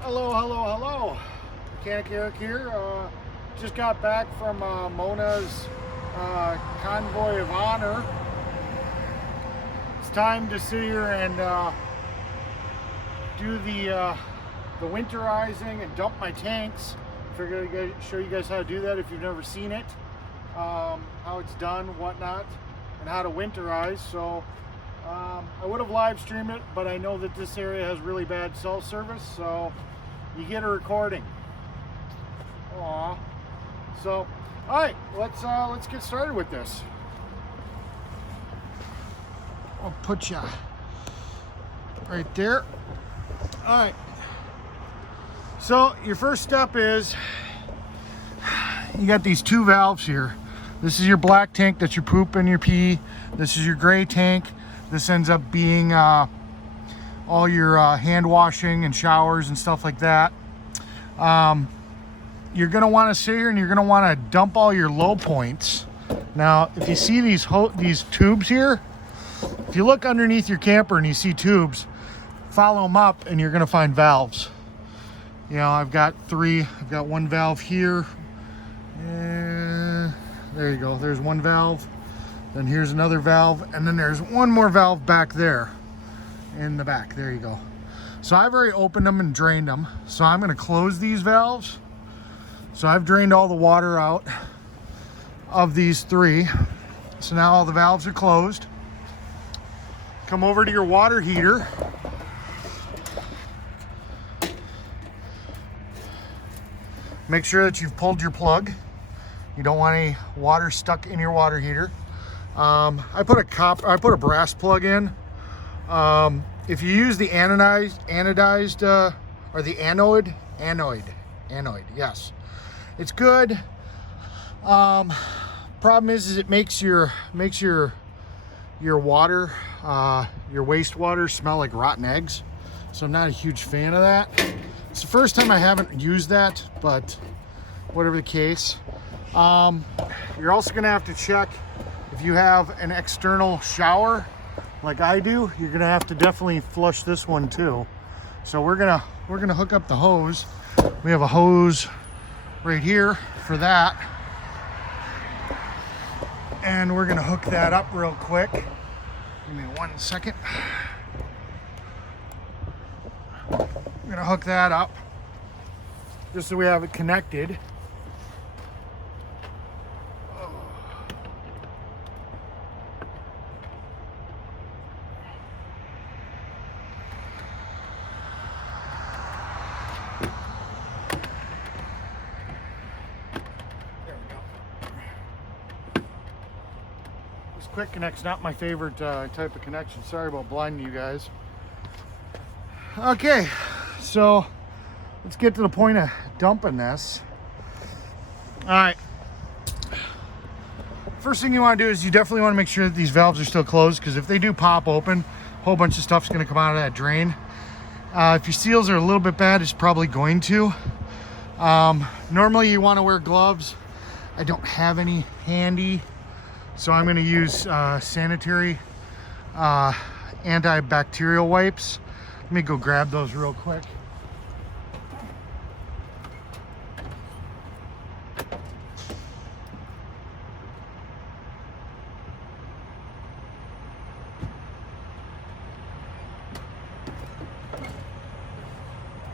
Hello, hello, hello. Mechanic Eric here. Just got back from Mona's Convoy of Honor. It's time to sit here and do the winterizing and dump my tanks. Figured I'd show you guys how to do that if you've never seen it, how it's done, whatnot, and how to winterize. So I would have live streamed it, but I know that this area has really bad cell service, so you get a recording. Aww. So, all right, let's get started with this. I'll put you right there. All right. So your first step is you got these two valves here. This is your black tank, that's your poop and your pee. This is your gray tank. This ends up being all your hand washing and showers and stuff like that. You're gonna want to sit here and you're gonna want to dump all your low points. Now, if you see these tubes here, if you look underneath your camper and you see tubes, follow them up and you're gonna find valves. You know, I've got three. I've got one valve here. And there you go. There's one valve. Then here's another valve, and then there's one more valve back there in the back. There you go. So I've already opened them and drained them. So I'm going to close these valves. So I've drained all the water out of these three. So now all the valves are closed. Come over to your water heater. Make sure that you've pulled your plug. You don't want any water stuck in your water heater. I put a brass plug in. If you use the anodized or the anode, yes, it's good. Problem is it makes your water, your wastewater smell like rotten eggs. So I'm not a huge fan of that. It's the first time I haven't used that, but whatever the case. You're also gonna have to check if you have an external shower like I do. You're gonna have to definitely flush this one too. So we're gonna hook up the hose. We have a hose right here for that, and we're gonna hook that up real quick. Give me 1 second. I'm gonna hook that up just so we have it connected. Quick connect's not my favorite type of connection. Sorry about blinding you guys. Okay, so let's get to the point of dumping this. All right. First thing you want to do is you definitely want to make sure that these valves are still closed, because if they do pop open, a whole bunch of stuff's going to come out of that drain. If your seals are a little bit bad, it's probably going to. Normally you want to wear gloves. I don't have any handy. So I'm going to use sanitary antibacterial wipes. Let me go grab those real quick.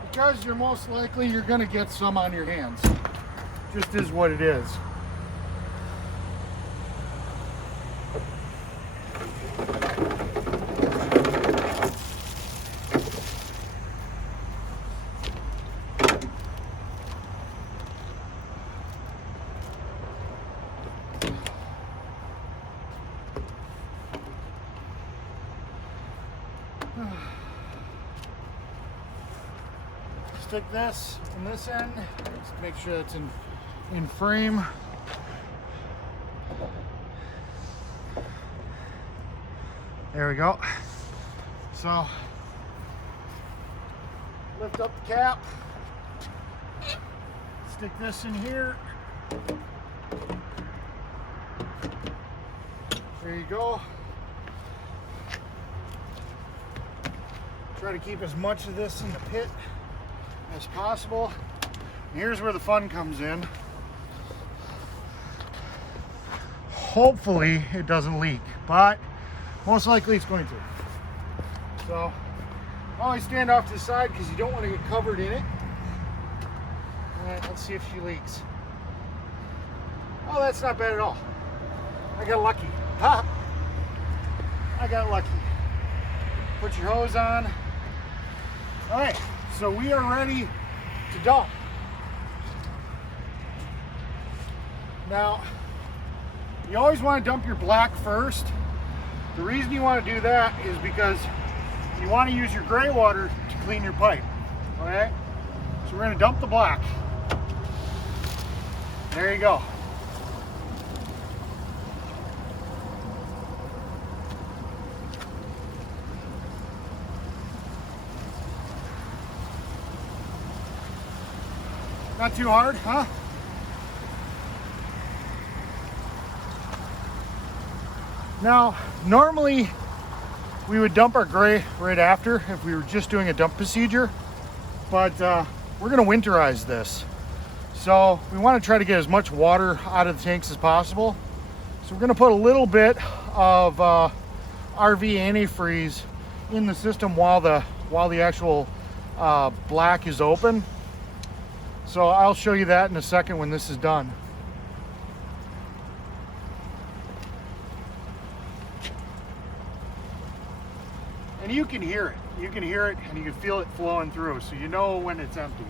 Because you're most likely you're going to get some on your hands. Just is what it is. Stick this in this end. Just make sure it's in frame. There we go. So lift up the cap. Stick this in here. There you go. Try to keep as much of this in the pit as possible. And here's where the fun comes in. Hopefully it doesn't leak, but most likely it's going to. So always stand off to the side because you don't want to get covered in it. All right, let's see if she leaks. Oh, that's not bad at all. I got lucky. Ha! I got lucky. Put your hose on. All right, so we are ready to dump. Now, you always want to dump your black first. The reason you want to do that is because you want to use your gray water to clean your pipe. Okay? So we're going to dump the black. There you go. Not too hard, huh? Now, normally we would dump our gray right after if we were just doing a dump procedure, but we're gonna winterize this. So we wanna try to get as much water out of the tanks as possible. So we're gonna put a little bit of RV antifreeze in the system while the actual black is open. So I'll show you that in a second when this is done. And you can hear it. You can hear it and you can feel it flowing through, so you know when it's empty.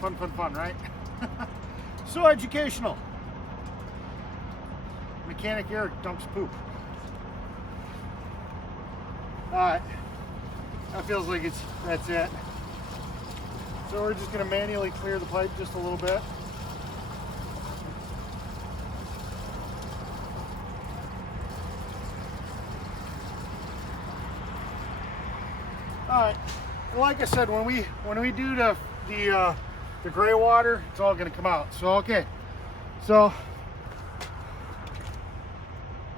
Fun, fun, fun, right? So educational. Mechanic Eric dumps poop. Alright. That feels like that's it. So we're just gonna manually clear the pipe just a little bit. Alright. And like I said, when we do the gray water, it's all going to come out. So, okay. So,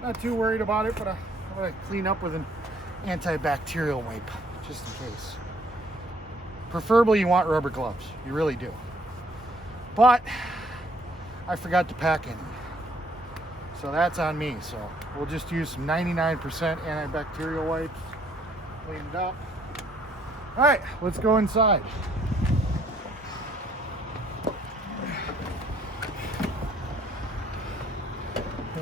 not too worried about it, but I'm going to clean up with an antibacterial wipe, just in case. Preferably you want rubber gloves. You really do. But, I forgot to pack any. So that's on me. So, we'll just use some 99% antibacterial wipes. Clean it up. Alright, let's go inside.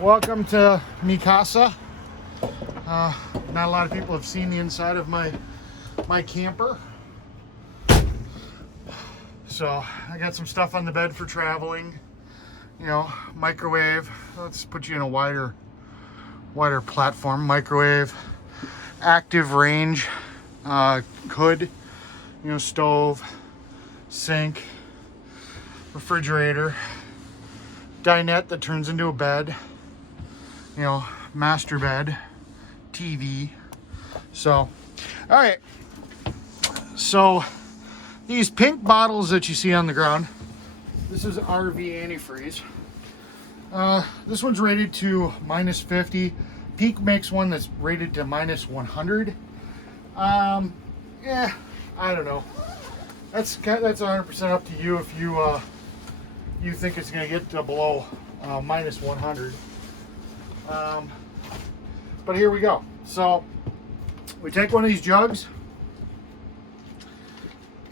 Welcome to mi casa. Not a lot of people have seen the inside of my camper. So I got some stuff on the bed for traveling. You know, microwave. Let's put you in a wider platform. Microwave, active range, hood, you know, stove, sink, refrigerator, dinette that turns into a bed. You know, master bed, TV. So, all right. So, these pink bottles that you see on the ground, this is RV antifreeze. This one's rated to -50. Peak makes one that's rated to -100. Yeah, I don't know. That's 100% up to you if you think it's gonna get to below -100. But here we go. So we take one of these jugs,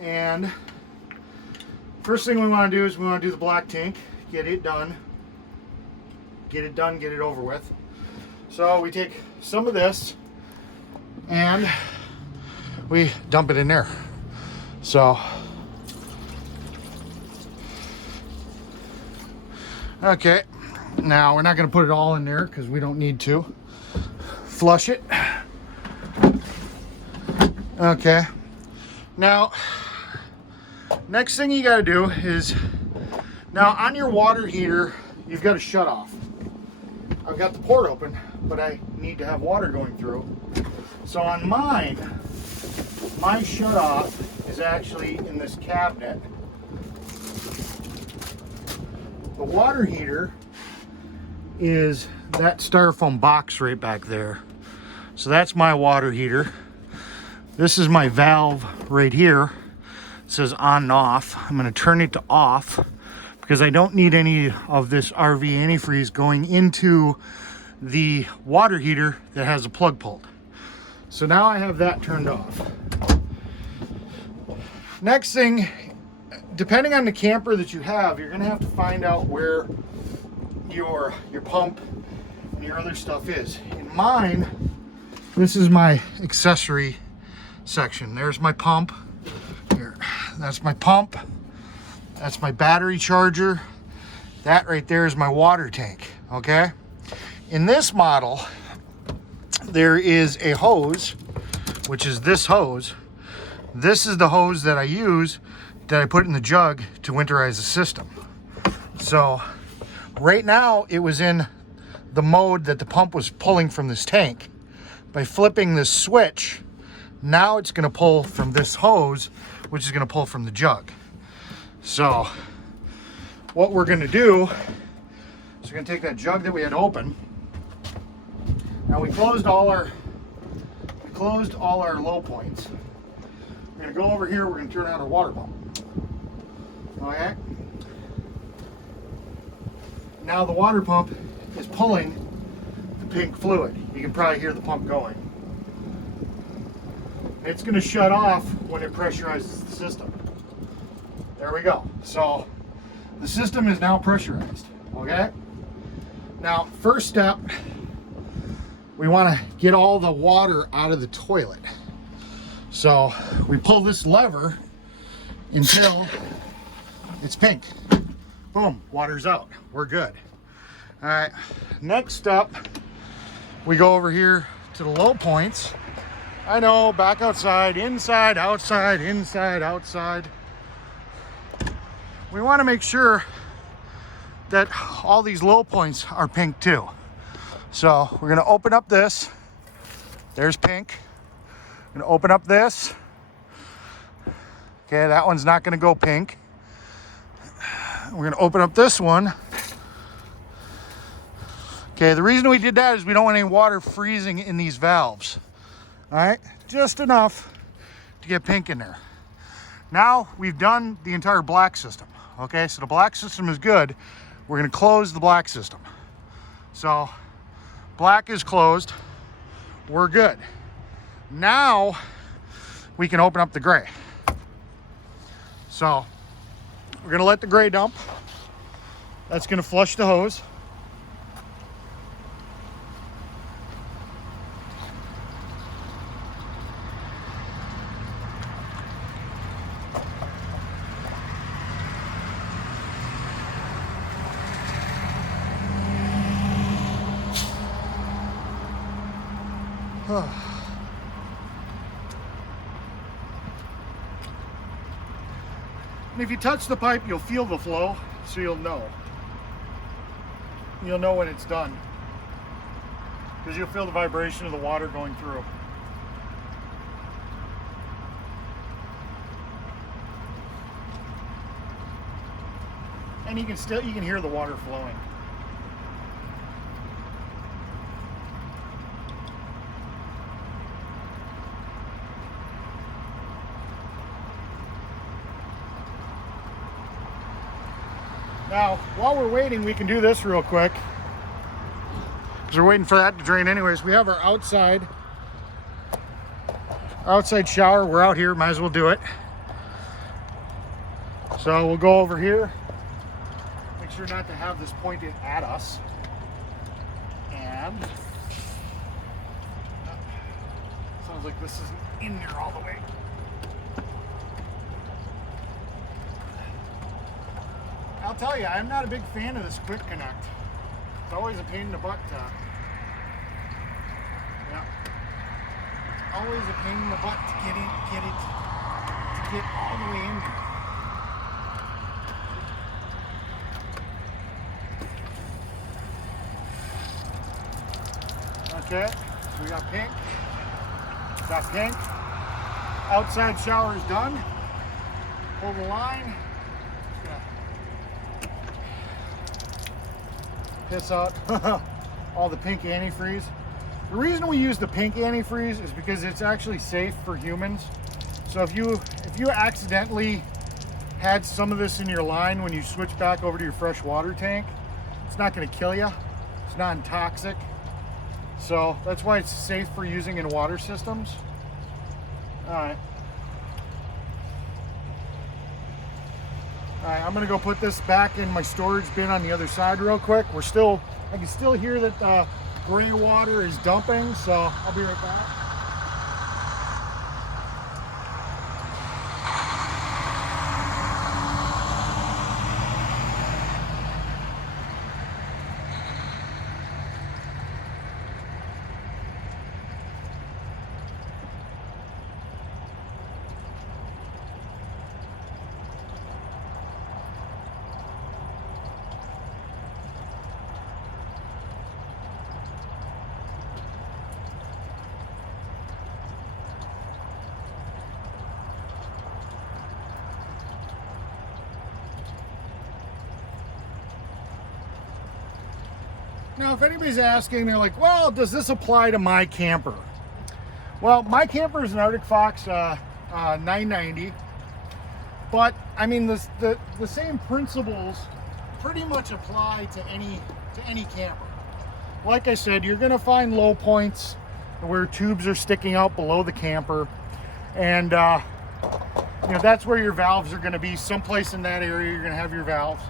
and first thing we want to do is we want to do the black tank, get it done, get it over with. So we take some of this and we dump it in there. So okay, now we're not going to put it all in there because we don't need to. Flush it. Okay. Now, next thing you got to do is, now on your water heater, you've got a shut off. I've got the port open, but I need to have water going through. So on mine, my shutoff is actually in this cabinet. The water heater is that styrofoam box right back there. So that's my water heater. This is my valve right here. It says on and off. I'm going to turn it to off because I don't need any of this RV antifreeze going into the water heater that has a plug pulled. So now I have that turned off. Next thing, depending on the camper that you have, you're going to have to find out where your pump and your other stuff is. In mine, this is my accessory section. There's my pump. Here, that's my pump. That's my battery charger. That right there is my water tank, okay? In this model, there is a hose, which is this hose. This is the hose that I use, that I put in the jug to winterize the system. So right now it was in the mode that the pump was pulling from this tank. By flipping this switch, now it's going to pull from this hose, which is going to pull from the jug. So what we're going to do is we're going to take that jug that we had open. Now we closed all our low points. We're going to go over here. We're going to turn on our water pump. Okay. Now the water pump is pulling the pink fluid. You can probably hear the pump going. It's going to shut off when it pressurizes the system. There we go. So the system is now pressurized. Okay. Now, first step, we want to get all the water out of the toilet. So we pull this lever until it's pink. Boom, water's out. We're good. All right, next up, we go over here to the low points. I know, back outside, inside, outside, inside, outside. We want to make sure that all these low points are pink too. So we're going to open up this. There's pink. I'm going to open up this. Okay, that one's not going to go pink. We're going to open up this one. Okay, the reason we did that is we don't want any water freezing in these valves. All right, just enough to get pink in there. Now we've done the entire black system. Okay, so the black system is good. We're going to close the black system. So black is closed. We're good. Now we can open up the gray. So we're going to let the gray dump. That's going to flush the hose. And if you touch the pipe, you'll feel the flow, so you'll know. You'll know when it's done, because you'll feel the vibration of the water going through. And you can hear the water flowing. Now, while we're waiting, we can do this real quick, because we're waiting for that to drain anyways. We have our outside shower. We're out here, might as well do it. So we'll go over here, make sure not to have this pointed at us. And sounds like this isn't in there all the way. I'll tell you, I'm not a big fan of this quick connect. It's always a pain in the butt to, always a pain in the butt to get all the way in there. Okay, so we got pink. Got pink. Outside shower is done. Pull the line. Piss out all the pink antifreeze. The reason we use the pink antifreeze is because it's actually safe for humans. So if you accidentally had some of this in your line when you switch back over to your fresh water tank, it's not going to kill you. It's non-toxic. So that's why it's safe for using in water systems. All right, I'm gonna go put this back in my storage bin on the other side real quick. I can still hear that gray water is dumping, so I'll be right back. Now, if anybody's asking, they're like, well, does this apply to my camper? Well, my camper is an Arctic Fox 990, but I mean, the same principles pretty much apply to any camper. Like I said, you're gonna find low points where tubes are sticking out below the camper, and you know, that's where your valves are gonna be. Someplace in that area, you're gonna have your valves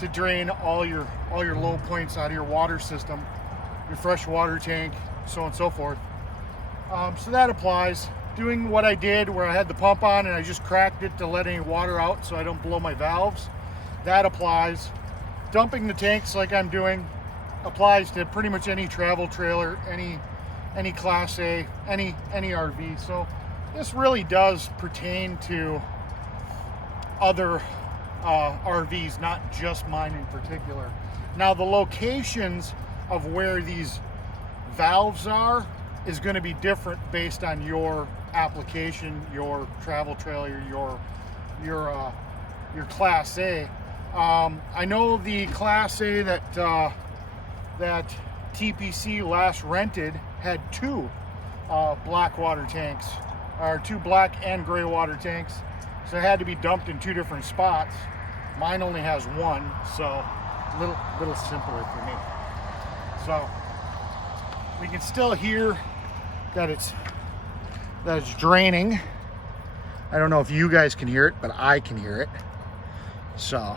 to drain all your low points out of your water system, your fresh water tank, so on and so forth. So that applies. Doing what I did where I had the pump on and I just cracked it to let any water out so I don't blow my valves, that applies. Dumping the tanks like I'm doing applies to pretty much any travel trailer, any Class A, any RV. So this really does pertain to other RVs, not just mine in particular. Now, the locations of where these valves are is going to be different based on your application, your travel trailer, your Class A. I know the Class A that TPC last rented had two black water tanks, or two black and gray water tanks. So it had to be dumped in two different spots. Mine only has one, so a little simpler for me. So we can still hear that it's draining. I don't know if you guys can hear it, but I can hear it. So I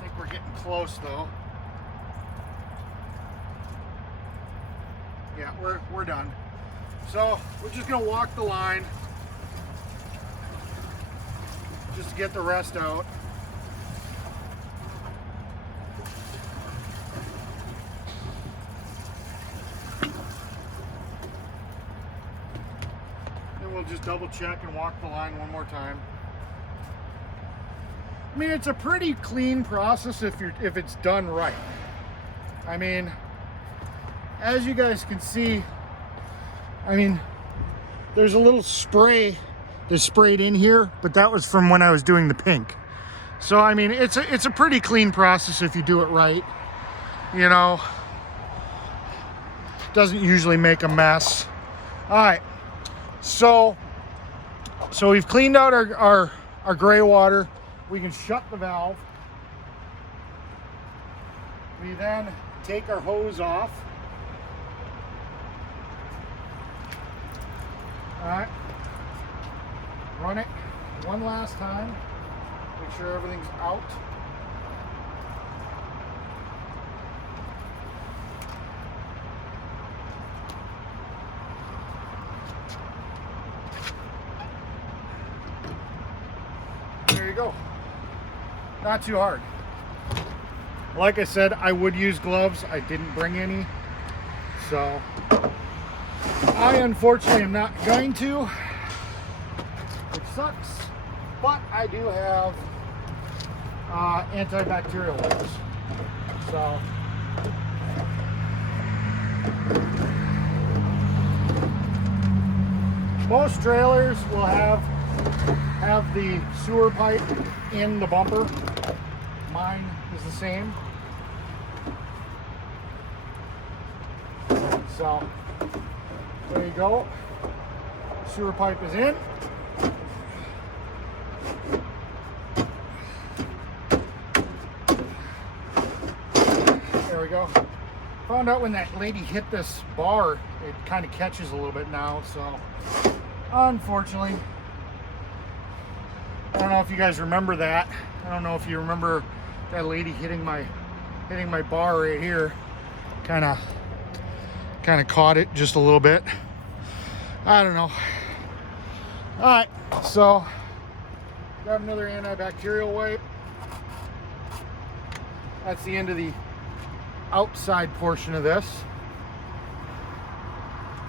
think we're getting close though. Yeah, we're done. So we're just gonna walk the line just to get the rest out. Then we'll just double check and walk the line one more time. I mean, it's a pretty clean process if it's done right. I mean, as you guys can see, I mean, there's a little spray that's sprayed in here, but that was from when I was doing the pink. So, I mean, it's a pretty clean process if you do it right. You know, doesn't usually make a mess. All right, so we've cleaned out our gray water. We can shut the valve. We then take our hose off. All right, run it one last time, make sure everything's out. There you go. Not too hard. Like I said, I would use gloves. I didn't bring any, so I unfortunately am not going to, which sucks, but I do have antibacterial wipes. So most trailers will have the sewer pipe in the bumper. Mine is the same. So there you go. Sewer pipe is in. There we go. Found out when that lady hit this bar, it kind of catches a little bit now, so unfortunately, I don't know if you guys remember that. I don't know if you remember that lady hitting my bar right here. Kind of caught it just a little bit. I don't know. All right, so grab another antibacterial wipe. That's the end of the outside portion of this.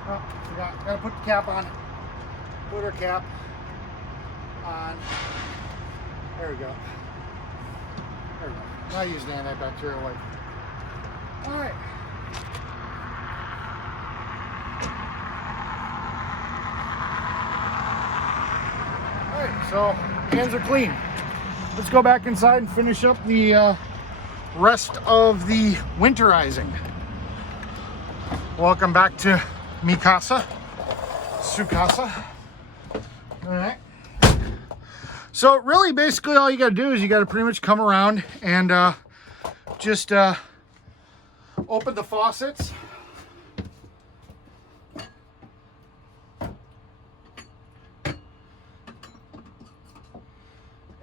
Oh, gotta put the cap on. Put our cap on. There we go. There we go. Now use an antibacterial wipe. All right. All right, so hands are clean. Let's go back inside and finish up the rest of the winterizing. Welcome back to mi casa, su casa. All right. So really, basically, all you got to do is you got to pretty much come around and just open the faucets.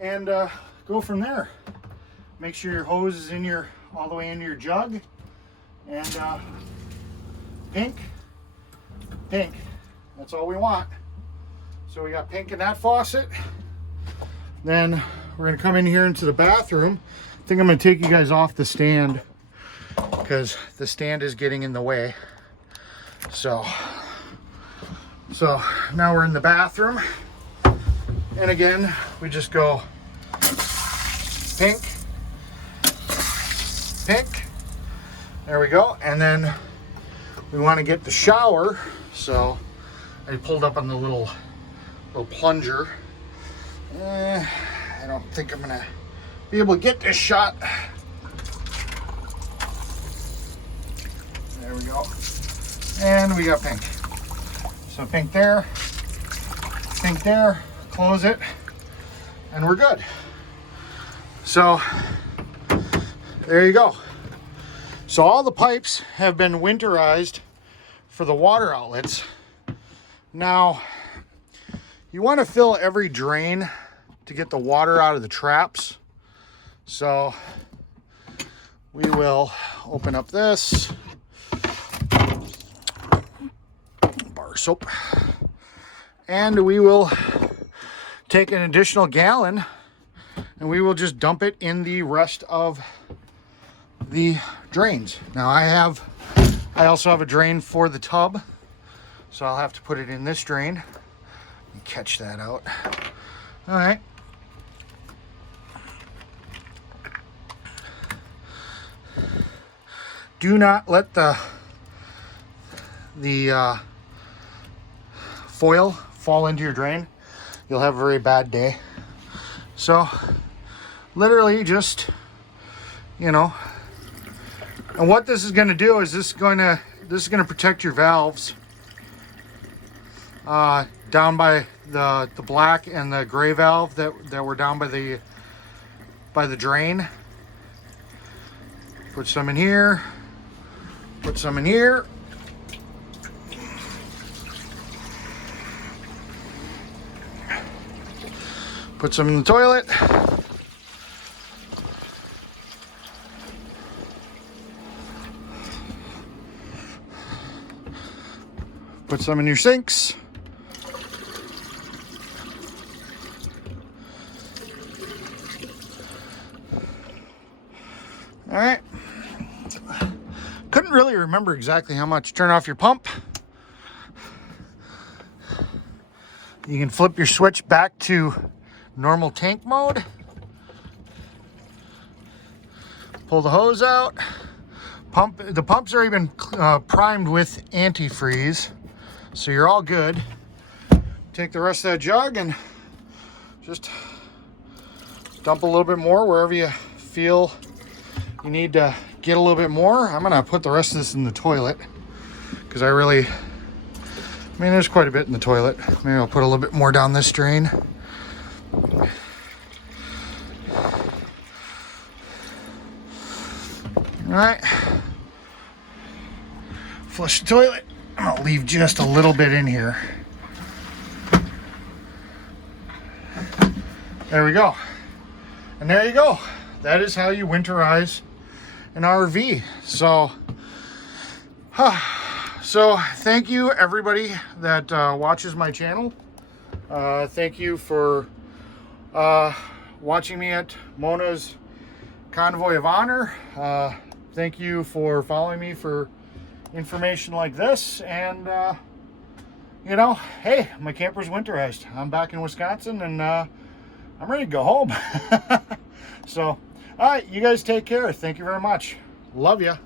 And go from there. Make sure your hose is in all the way into your jug. And pink. That's all we want. So we got pink in that faucet. Then we're gonna come in here into the bathroom. I think I'm gonna take you guys off the stand because the stand is getting in the way. So now we're in the bathroom. And again, we just go pink. There we go. And then we want to get the shower. So I pulled up on the little plunger. I don't think I'm gonna be able to get this shot. There we go. And we got pink. So pink there, close it, and we're good. So there you go. So all the pipes have been winterized for the water outlets. Now, you want to fill every drain to get the water out of the traps. So we will open up this bar soap, and we will take an additional gallon and we will just dump it in the rest of the drains. Now I also have a drain for the tub, so I'll have to put it in this drain. Catch that out. All right. Do not let the foil fall into your drain. You'll have a very bad day. So literally just, and what this is going to do is this is going to protect your valves down by the black and the gray valve that were down by the drain. Put some in here. Put some in here. Put some in the toilet. Put some in your sinks. All right. Couldn't really remember exactly how much. Turn off your pump. You can flip your switch back to normal tank mode. Pull the hose out. The pump's already been primed with antifreeze, so you're all good. Take the rest of that jug and just dump a little bit more wherever you feel you need to get a little bit more. I'm gonna put the rest of this in the toilet because I mean, there's quite a bit in the toilet. Maybe I'll put a little bit more down this drain. All right. Flush the toilet. I'll leave just a little bit in here. There we go. And there you go. That is how you winterize an RV. So thank you everybody that watches my channel. Thank you for watching me at Mona's Convoy of Honor. Thank you for following me for information like this. And you know, hey, my camper's winterized. I'm back in Wisconsin, and I'm ready to go home. So, all right, you guys take care. Thank you very much. Love ya.